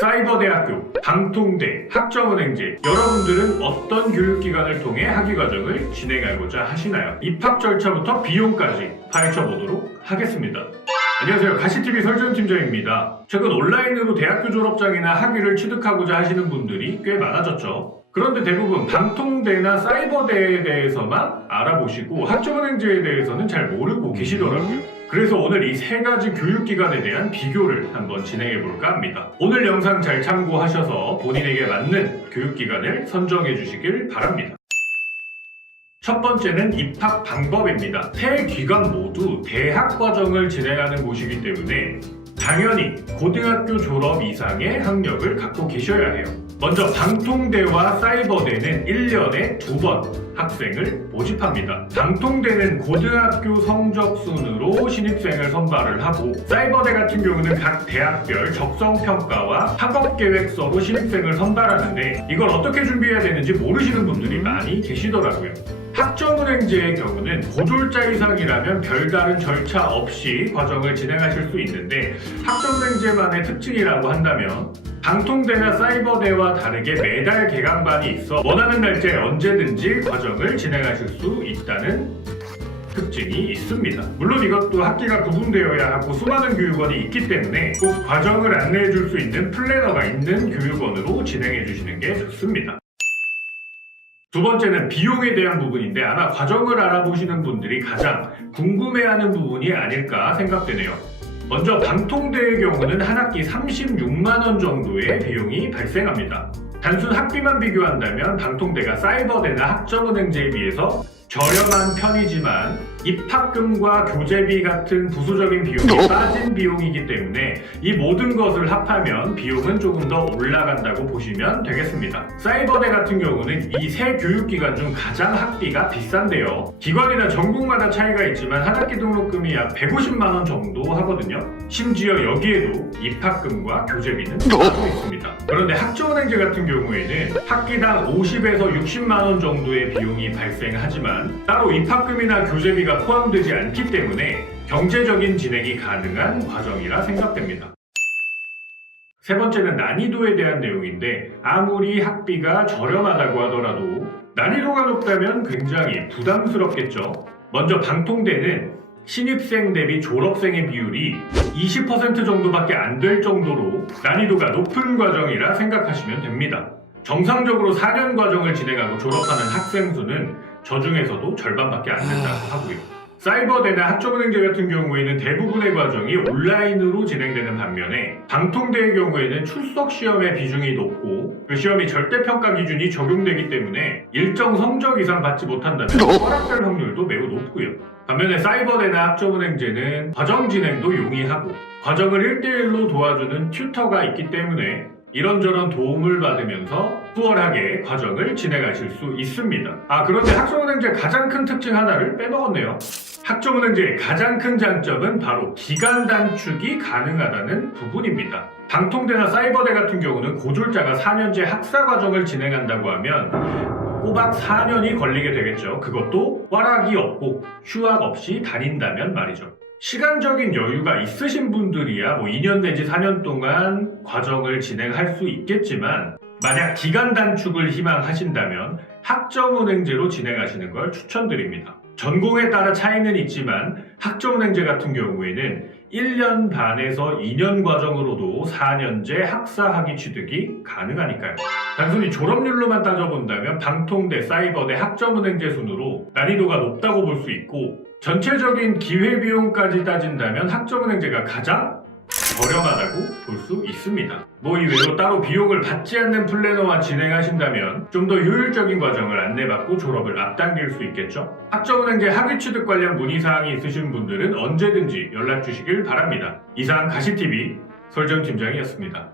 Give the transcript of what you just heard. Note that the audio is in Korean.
사이버대학교, 방통대, 학점은행제, 여러분들은 어떤 교육기관을 통해 학위과정을 진행하고자 하시나요? 입학 절차부터 비용까지 파헤쳐보도록 하겠습니다. 안녕하세요. 가시TV 설지훈 팀장입니다. 최근 온라인으로 대학교 졸업장이나 학위를 취득하고자 하시는 분들이 꽤 많아졌죠. 그런데 대부분 방통대나 사이버대에 대해서만 알아보시고 학점은행제에 대해서는 잘 모르고 계시더라고요. 그래서 오늘 이 세 가지 교육기관에 대한 비교를 한번 진행해볼까 합니다. 오늘 영상 잘 참고하셔서 본인에게 맞는 교육기관을 선정해 주시길 바랍니다. 첫 번째는 입학 방법입니다. 세 기관 모두 대학 과정을 진행하는 곳이기 때문에 당연히 고등학교 졸업 이상의 학력을 갖고 계셔야 해요. 먼저 방통대와 사이버대는 1년에 2번 학생을 모집합니다. 방통대는 고등학교 성적 순으로 신입생을 선발을 하고, 사이버대 같은 경우는 각 대학별 적성평가와 학업계획서로 신입생을 선발하는데, 이걸 어떻게 준비해야 되는지 모르시는 분들이 많이 계시더라고요. 학점은행제의 경우는 고졸자 이상이라면 별다른 절차 없이 과정을 진행하실 수 있는데, 학점은행제만의 특징이라고 한다면 방통대나 사이버대와 다르게 매달 개강반이 있어 원하는 날짜에 언제든지 과정을 진행하실 수 있다는 특징이 있습니다. 물론 이것도 학기가 구분되어야 하고 수많은 교육원이 있기 때문에 꼭 과정을 안내해 줄 수 있는 플래너가 있는 교육원으로 진행해 주시는 게 좋습니다. 두 번째는 비용에 대한 부분인데, 아마 과정을 알아보시는 분들이 가장 궁금해하는 부분이 아닐까 생각되네요. 먼저 방통대의 경우는 한 학기 36만원 정도의 비용이 발생합니다. 단순 학비만 비교한다면 방통대가 사이버대나 학점은행제에 비해서 저렴한 편이지만 입학금과 교재비 같은 부수적인 비용이 빠진 비용이기 때문에 이 모든 것을 합하면 비용은 조금 더 올라간다고 보시면 되겠습니다. 사이버대 같은 경우는 이 세 교육기관 중 가장 학비가 비싼데요. 기관이나 전국마다 차이가 있지만 한 학기 등록금이 약 150만원 정도 하거든요. 심지어 여기에도 입학금과 교재비는 따로 있습니다. 그런데 학점은행제 같은 경우에는 학기당 50에서 60만원 정도의 비용이 발생하지만 따로 입학금이나 교재비가 포함되지 않기 때문에 경제적인 진행이 가능한 과정이라 생각됩니다. 세 번째는 난이도에 대한 내용인데, 아무리 학비가 저렴하다고 하더라도 난이도가 높다면 굉장히 부담스럽겠죠. 먼저 방통대는 신입생 대비 졸업생의 비율이 20% 정도밖에 안 될 정도로 난이도가 높은 과정이라 생각하시면 됩니다. 정상적으로 4년 과정을 진행하고 졸업하는 학생 수는 저 중에서도 절반밖에 안 된다고 하고요. 사이버대나 학점은행제 같은 경우에는 대부분의 과정이 온라인으로 진행되는 반면에 방통대의 경우에는 출석 시험의 비중이 높고 그 시험이 절대평가 기준이 적용되기 때문에 일정 성적 이상 받지 못한다면 허락될 확률도 매우 높고요. 반면에 사이버대나 학점은행제는 과정 진행도 용이하고 과정을 1대1로 도와주는 튜터가 있기 때문에 이런저런 도움을 받으면서 수월하게 과정을 진행하실 수 있습니다. 그런데 학점은행제 가장 큰 특징 하나를 빼먹었네요. 학점은행제의 가장 큰 장점은 바로 기간 단축이 가능하다는 부분입니다. 방통대나 사이버대 같은 경우는 고졸자가 4년제 학사 과정을 진행한다고 하면 꼬박 4년이 걸리게 되겠죠. 그것도 허락이 없고 휴학 없이 다닌다면 말이죠. 시간적인 여유가 있으신 분들이야 2년 내지 4년 동안 과정을 진행할 수 있겠지만, 만약 기간 단축을 희망하신다면 학점은행제로 진행하시는 걸 추천드립니다. 전공에 따라 차이는 있지만 학점은행제 같은 경우에는 1년 반에서 2년 과정으로도 4년제 학사 학위 취득이 가능하니까요. 단순히 졸업률로만 따져본다면 방통대, 사이버대, 학점은행제 순으로 난이도가 높다고 볼 수 있고, 전체적인 기회비용까지 따진다면 학점은행제가 가장 저렴하다고 볼 수 있습니다. 이 외로 따로 비용을 받지 않는 플래너와 진행하신다면 좀 더 효율적인 과정을 안내받고 졸업을 앞당길 수 있겠죠. 학점은행제 학위 취득 관련 문의사항이 있으신 분들은 언제든지 연락 주시길 바랍니다. 이상 가시TV 설지훈 팀장이었습니다.